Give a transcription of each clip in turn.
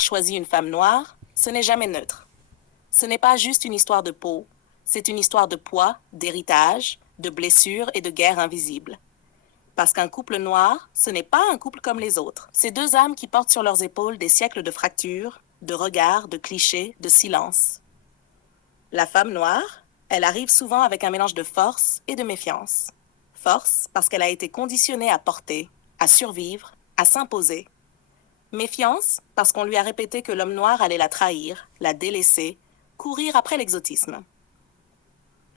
noir choisit une femme noire, ce n'est jamais neutre. Ce n'est pas juste une histoire de peau, c'est une histoire de poids, d'héritage, de blessures et de guerres invisibles. Parce qu'un couple noir, ce n'est pas un couple comme les autres. C'est deux âmes qui portent sur leurs épaules des siècles de fractures, de regards, de clichés, de silence. La femme noire, elle arrive souvent avec un mélange de force et de méfiance. Force parce qu'elle a été conditionnée à porter, à survivre, à s'imposer. Méfiance parce qu'on lui a répété que l'homme noir allait la trahir, la délaisser, courir après l'exotisme.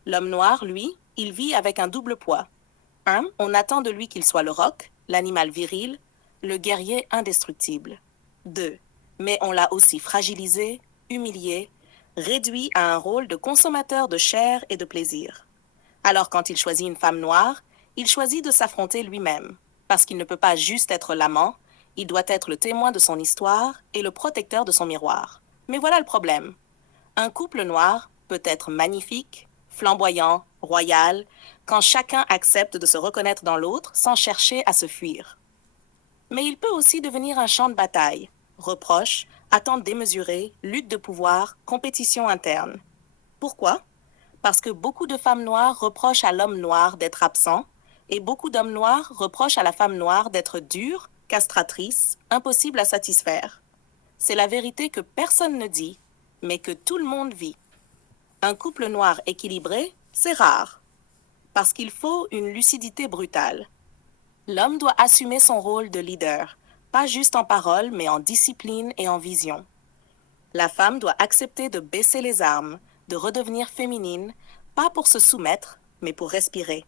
L'homme noir, lui, il vit avec un double poids. Un, on attend de lui qu'il soit le roc, l'animal viril, le guerrier indestructible. Deux, mais on l'a aussi fragilisé, humilié, réduit à un rôle de consommateur de chair et de plaisir. Alors quand il choisit une femme noire, il choisit de s'affronter lui-même, parce qu'il ne peut pas juste être l'amant, il doit être le témoin de son histoire et le protecteur de son miroir. Mais voilà le problème. Un couple noir peut être magnifique, flamboyant, royal, quand chacun accepte de se reconnaître dans l'autre sans chercher à se fuir. Mais il peut aussi devenir un champ de bataille, reproches, attentes démesurées, lutte de pouvoir, compétition interne. Pourquoi? Parce que beaucoup de femmes noires reprochent à l'homme noir d'être absent et beaucoup d'hommes noirs reprochent à la femme noire d'être dure, castratrice, impossible à satisfaire. C'est la vérité que personne ne dit, mais que tout le monde vit. Un couple noir équilibré, c'est rare, parce qu'il faut une lucidité brutale. L'homme doit assumer son rôle de leader, pas juste en parole, mais en discipline et en vision. La femme doit accepter de baisser les armes, de redevenir féminine, pas pour se soumettre, mais pour respirer.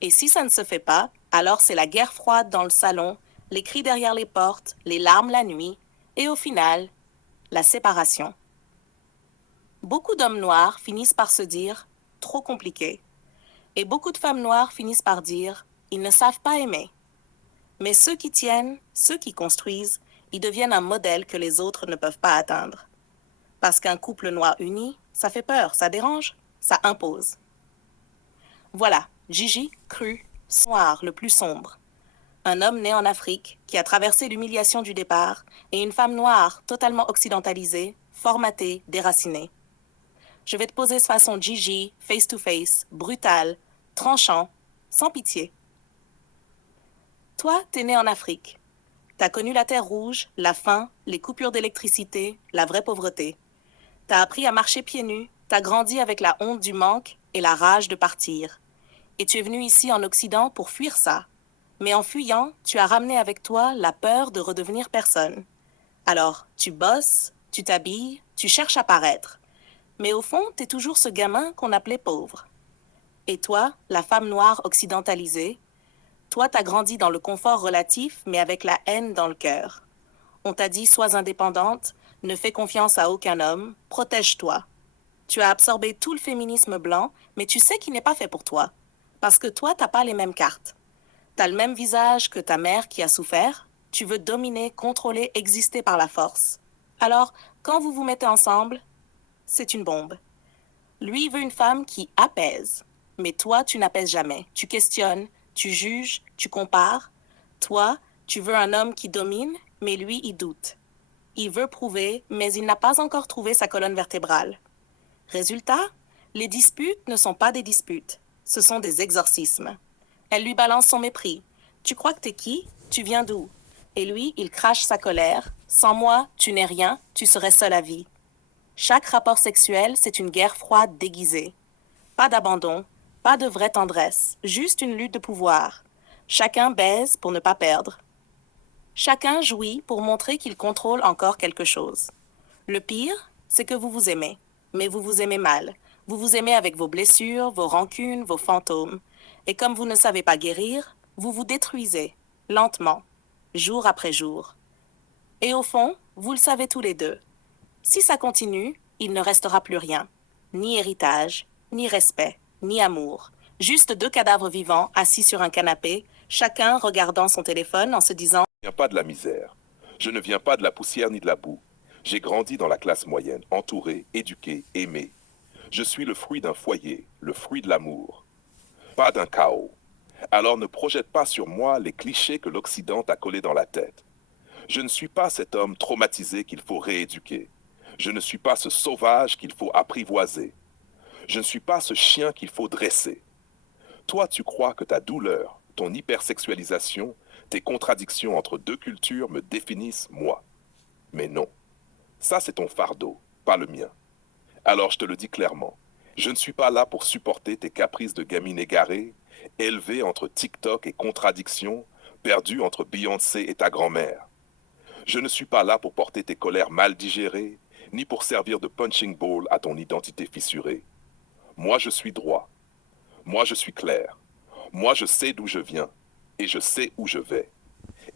Et si ça ne se fait pas, alors c'est la guerre froide dans le salon, les cris derrière les portes, les larmes la nuit, et au final, la séparation. Beaucoup d'hommes noirs finissent par se dire « trop compliqué ». Et beaucoup de femmes noires finissent par dire « ils ne savent pas aimer ». Mais ceux qui tiennent, ceux qui construisent, ils deviennent un modèle que les autres ne peuvent pas atteindre. Parce qu'un couple noir uni, ça fait peur, ça dérange, ça impose. Voilà, Gigi, cru, noir, le plus sombre. Un homme né en Afrique, qui a traversé l'humiliation du départ, et une femme noire, totalement occidentalisée, formatée, déracinée. Je vais te poser de façon Gigi, face to face, brutal, tranchant, sans pitié. Toi, t'es né en Afrique. T'as connu la terre rouge, la faim, les coupures d'électricité, la vraie pauvreté. T'as appris à marcher pieds nus, t'as grandi avec la honte du manque et la rage de partir. Et tu es venu ici en Occident pour fuir ça. Mais en fuyant, tu as ramené avec toi la peur de redevenir personne. Alors, tu bosses, tu t'habilles, tu cherches à paraître. Mais au fond, t'es toujours ce gamin qu'on appelait pauvre. Et toi, la femme noire occidentalisée, toi, t'as grandi dans le confort relatif, mais avec la haine dans le cœur. On t'a dit, sois indépendante, ne fais confiance à aucun homme, protège-toi. Tu as absorbé tout le féminisme blanc, mais tu sais qu'il n'est pas fait pour toi. Parce que toi, t'as pas les mêmes cartes. T'as le même visage que ta mère qui a souffert. Tu veux dominer, contrôler, exister par la force. Alors, quand vous vous mettez ensemble, c'est une bombe. Lui veut une femme qui apaise. Mais toi, tu n'apaises jamais. Tu questionnes, tu juges, tu compares. Toi, tu veux un homme qui domine, mais lui, il doute. Il veut prouver, mais il n'a pas encore trouvé sa colonne vertébrale. Résultat, les disputes ne sont pas des disputes. Ce sont des exorcismes. Elle lui balance son mépris. Tu crois que t'es qui? Tu viens d'où? Et lui, il crache sa colère. Sans moi, tu n'es rien, tu serais seul à vie. Chaque rapport sexuel, c'est une guerre froide déguisée. Pas d'abandon, pas de vraie tendresse, juste une lutte de pouvoir. Chacun baise pour ne pas perdre. Chacun jouit pour montrer qu'il contrôle encore quelque chose. Le pire, c'est que vous vous aimez, mais vous vous aimez mal. Vous vous aimez avec vos blessures, vos rancunes, vos fantômes. Et comme vous ne savez pas guérir, vous vous détruisez, lentement, jour après jour. Et au fond, vous le savez tous les deux. Si ça continue, il ne restera plus rien. Ni héritage, ni respect, ni amour. Juste deux cadavres vivants assis sur un canapé, chacun regardant son téléphone en se disant Je ne viens pas de la misère. Je ne viens pas de la poussière ni de la boue. J'ai grandi dans la classe moyenne, entouré, éduqué, aimé. Je suis le fruit d'un foyer, le fruit de l'amour, pas d'un chaos. Alors ne projette pas sur moi les clichés que l'Occident t'a collés dans la tête. Je ne suis pas cet homme traumatisé qu'il faut rééduquer. Je ne suis pas ce sauvage qu'il faut apprivoiser. Je ne suis pas ce chien qu'il faut dresser. Toi, tu crois que ta douleur, ton hypersexualisation, tes contradictions entre deux cultures me définissent moi. Mais non, ça c'est ton fardeau, pas le mien. Alors je te le dis clairement, je ne suis pas là pour supporter tes caprices de gamine égarée, élevée entre TikTok et contradictions, perdue entre Beyoncé et ta grand-mère. Je ne suis pas là pour porter tes colères mal digérées, ni pour servir de punching ball à ton identité fissurée. Moi je suis droit. Moi je suis clair. Moi je sais d'où je viens et je sais où je vais.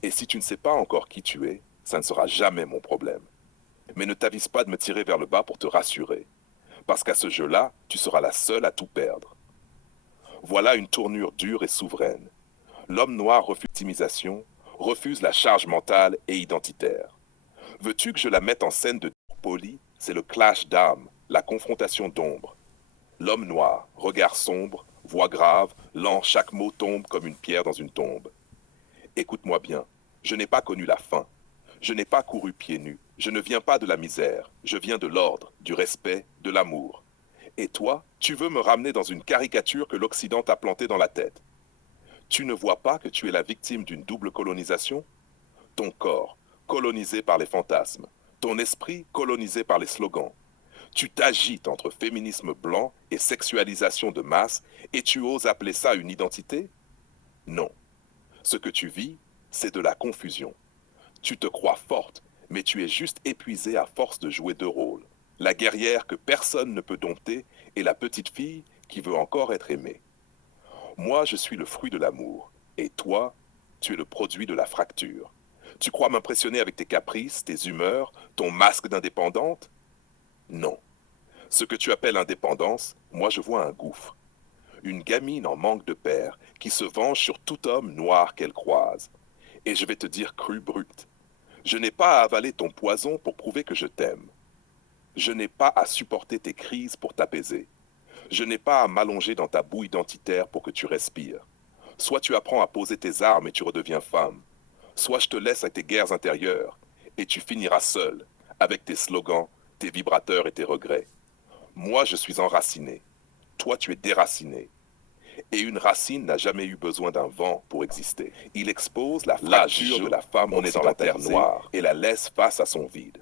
Et si tu ne sais pas encore qui tu es, ça ne sera jamais mon problème. Mais ne t'avise pas de me tirer vers le bas pour te rassurer, parce qu'à ce jeu-là, tu seras la seule à tout perdre. Voilà une tournure dure et souveraine. L'homme noir refuse l'optimisation, refuse la charge mentale et identitaire. Veux-tu que je la mette en scène de poli? C'est le clash d'âme, la confrontation d'ombre. L'homme noir, regard sombre, voix grave, lent, chaque mot tombe comme une pierre dans une tombe. Écoute-moi bien, je n'ai pas connu la faim. Je n'ai pas couru pieds nus. Je ne viens pas de la misère. Je viens de l'ordre, du respect, de l'amour. Et toi, tu veux me ramener dans une caricature que l'Occident t'a plantée dans la tête. Tu ne vois pas que tu es la victime d'une double colonisation? Ton corps, colonisé par les fantasmes. Ton esprit, colonisé par les slogans. Tu t'agites entre féminisme blanc et sexualisation de masse et tu oses appeler ça une identité? Non. Ce que tu vis, c'est de la confusion. Tu te crois forte, mais tu es juste épuisée à force de jouer deux rôles. La guerrière que personne ne peut dompter et la petite fille qui veut encore être aimée. Moi, je suis le fruit de l'amour, et toi, tu es le produit de la fracture. Tu crois m'impressionner avec tes caprices, tes humeurs, ton masque d'indépendante? Non. Ce que tu appelles indépendance, moi je vois un gouffre. Une gamine en manque de père qui se venge sur tout homme noir qu'elle croise. Et je vais te dire cru brute. Je n'ai pas à avaler ton poison pour prouver que je t'aime. Je n'ai pas à supporter tes crises pour t'apaiser. Je n'ai pas à m'allonger dans ta boue identitaire pour que tu respires. Soit tu apprends à poser tes armes et tu redeviens femme. Soit je te laisse à tes guerres intérieures et tu finiras seule, avec tes slogans, tes vibrateurs et tes regrets. Moi, je suis enraciné. Toi, tu es déraciné. Et une racine n'a jamais eu besoin d'un vent pour exister. Il expose la fracture de la femme, on est dans la terre noire, et la laisse face à son vide.